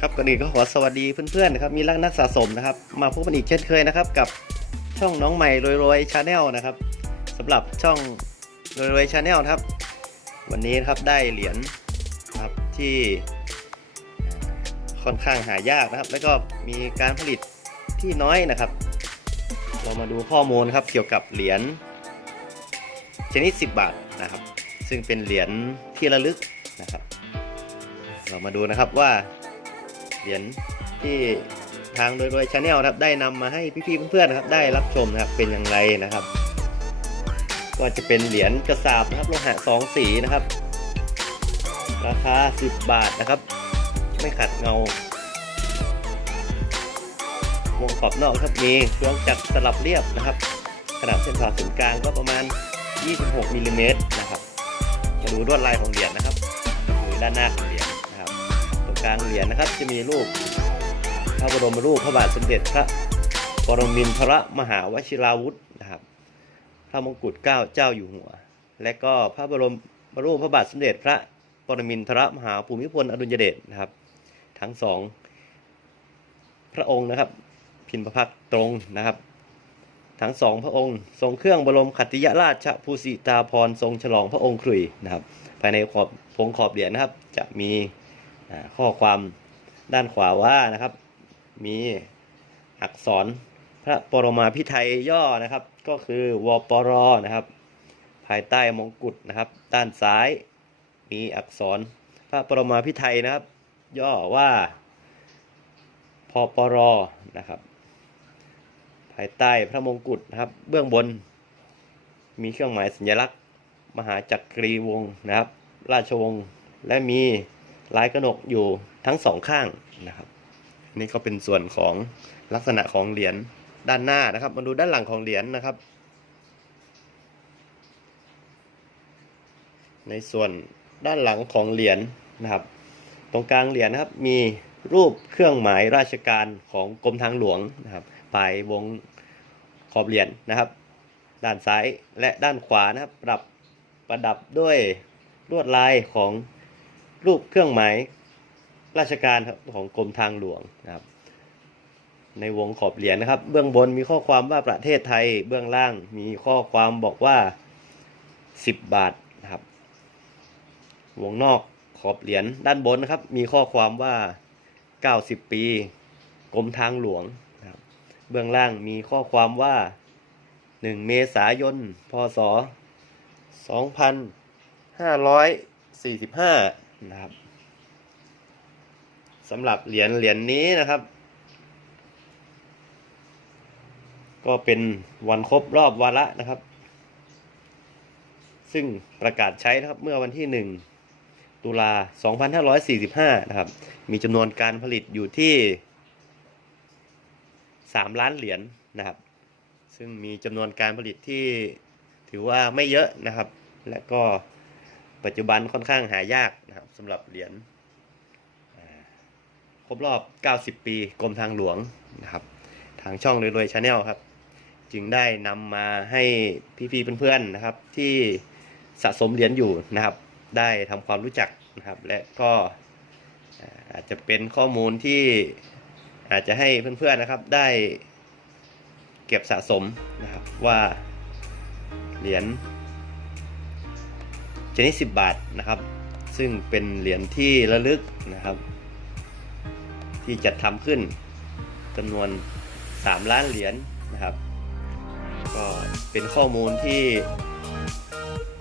ครับก่อนอื่นก็ขอสวัสดีเพื่อนๆนะครับมีรักนักสะสมนะครับ มาพบกันอีกเช่นเคยนะครับ กับช่องน้องใหม่รวยๆชาแนลนะครับสำหรับช่องรวยๆชาแนลครับ วันนี้ครับได้เหรียญครับที่ค่อนข้างหายากนะครับ แล้วก็มีการผลิตที่น้อยนะครับ เรามาดูข้อมูลครับเกี่ยวกับเหรียญชนิด 10 บาทนะครับ ซึ่งเป็นเหรียญที่ระลึกนะครับ เรามาดูนะครับว่า เหรียญที่ทางโดยโดยชาแนลครับได้นำมาให้พี่ๆเพื่อนๆนะครับ ได้รับชมนะครับเป็นอย่างไรนะครับ ก็จะเป็นเหรียญกระสาบนะครับโลหะสองสีนะครับ ราคา 10 บาทนะครับ ไม่ขัดเงาวงขอบนอกครับมีดวงจักสลับเรียบนะครับ ขนาดเส้นผ่าศูนย์กลางก็ประมาณ 26มิลลิเมตรนะครับ มาดูลวดลายของเหรียญนะครับหรือด้านหน้าของเหรียญ กลางเหรียญนะครับ จะมีรูปพระบรมรูปพระบาทสมเด็จพระปรมินทรมหาวชิราวุธนะครับ พระมงกุฎเกล้าเจ้าอยู่หัว และก็พระบรมรูปพระบาทสมเด็จพระปรมินทรมหาภูมิพลอดุลยเดชนะครับ ทั้งสองพระองค์นะครับ พิมพ์ประพักตรงนะครับ ทั้งสองพระองค์ ทรงเครื่องบรมขัติยราชภูสิตาภรทรงฉลองพระองค์ครุยนะครับ ภายในขอบพงขอบเหรียญนะครับ จะมี ข้อความด้านขวาว่านะครับ มีอักษรพระปรมาภิไธยย่อนะครับ ก็คือวปรนะครับ ภายใต้มงกุฎนะครับ ด้านซ้าย มีอักษรพระปรมาภิไธยนะครับ ย่อว่าพปรนะครับ ภายใต้พระมงกุฎนะครับ เบื้องบน มีเครื่องหมายสัญลักษณ์ มหาจักรีวงศ์นะครับ ราชวงศ์และมี ลายกระหนกอยู่ทั้งสองข้างนะครับ นี่ก็เป็นส่วนของลักษณะของเหรียญด้านหน้านะครับ มาดูด้านหลังของเหรียญนะครับ ในส่วนด้านหลังของเหรียญนะครับ ตรงกลางเหรียญนะครับมีรูปเครื่องหมายราชการของกรมทางหลวงนะครับปลายวงขอบเหรียญนะครับ ด้านซ้ายและด้านขวานะครับปรับประดับด้วยลวดลายของ รูปเครื่องหมายราชการครับของกรมทางหลวงนะครับ ในวงขอบเหรียญนะครับ เบื้องบนมีข้อความว่าประเทศไทย เบื้องล่างมีข้อความบอกว่า 10 บาทนะครับ วงนอกขอบเหรียญด้านบนนะครับ มีข้อความว่า 90 ปีกรมทางหลวงนะครับ เบื้องล่างมีข้อความว่า 1 เมษายน พศ 2545 นะครับสำหรับเหรียญเหรียญนี้นะครับ ก็เป็นวันครบรอบวาระนะครับ ซึ่งประกาศใช้นะครับเมื่อวันที่1ตุลา 2545 นะครับ มีจำนวนการผลิตอยู่ที่ 3 ล้านเหรียญนะครับ ซึ่งมีจำนวนการผลิตที่ถือว่าไม่เยอะนะครับ และก็ปัจจุบันค่อนข้างหายาก นะครับสำหรับเหรียญครบรอบ 90 ปีกรมทางหลวงนะครับ ทางช่องรวยๆชาแนลครับ จึงได้นำมาให้พี่ๆเพื่อนๆนะครับ ที่สะสมเหรียญอยู่นะครับ ได้ทำความรู้จักนะครับ และก็อาอาจจะเป็นข้อมูลที่อาจจะให้เพื่อนๆนะครับได้เก็บสะสมนะครับว่าเหรียญชนิด 10 บาทนะครับ ซึ่งเป็นเหรียญที่ระลึกนะครับ ที่จัดทำขึ้นจำนวน 3 ล้านเหรียญนะครับ ก็เป็นข้อมูลที่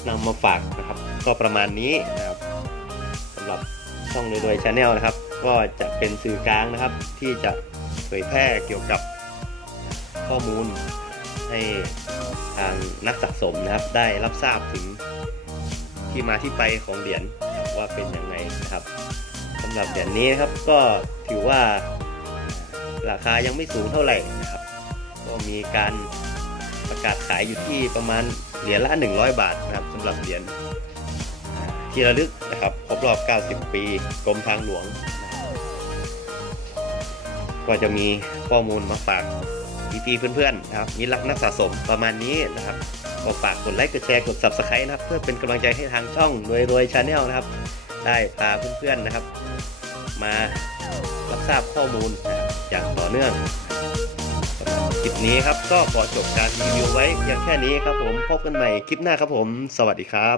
นำมาฝากนะครับ ก็ประมาณนี้นะครับสำหรับช่องรวยๆชาแนลนะครับ ก็จะเป็นสื่อกลางนะครับ ที่จะเผยแพร่เกี่ยวกับข้อมูลให้ทางนักสะสมนะครับ ได้รับทราบถึงที่มาที่ไปของเหรียญ ว่าเป็นยังไงครับสำหรับเหรียญนี้นะครับก็ถือว่าราคายังไม่สูงเท่าไหร่นะครับ ก็มีการประกาศขายอยู่ที่ประมาณเหรียญละ 100 บาทนะครับสำหรับเหรียญที่ระลึกนะครับครบรอบ 90 ปีกรมทางหลวง ก็จะมีข้อมูลมาฝาก พี่ๆเพื่อนๆนะครับมีรักนักสะสมประมาณนี้นะครับก็ฝากกดไลค์กดแชร์กด subscribe นะครับ เพื่อเป็นกำลังใจให้ทางช่องรวยรวยชาแนลนะครับ ได้พาเพื่อนๆนะครับ มารับทราบข้อมูลนะครับอย่างต่อเนื่องคลิปนี้ครับก็ขอจบการรีวิวไว้เพียงแค่นี้ครับผมพบกันใหม่คลิปหน้าครับผม สวัสดีครับ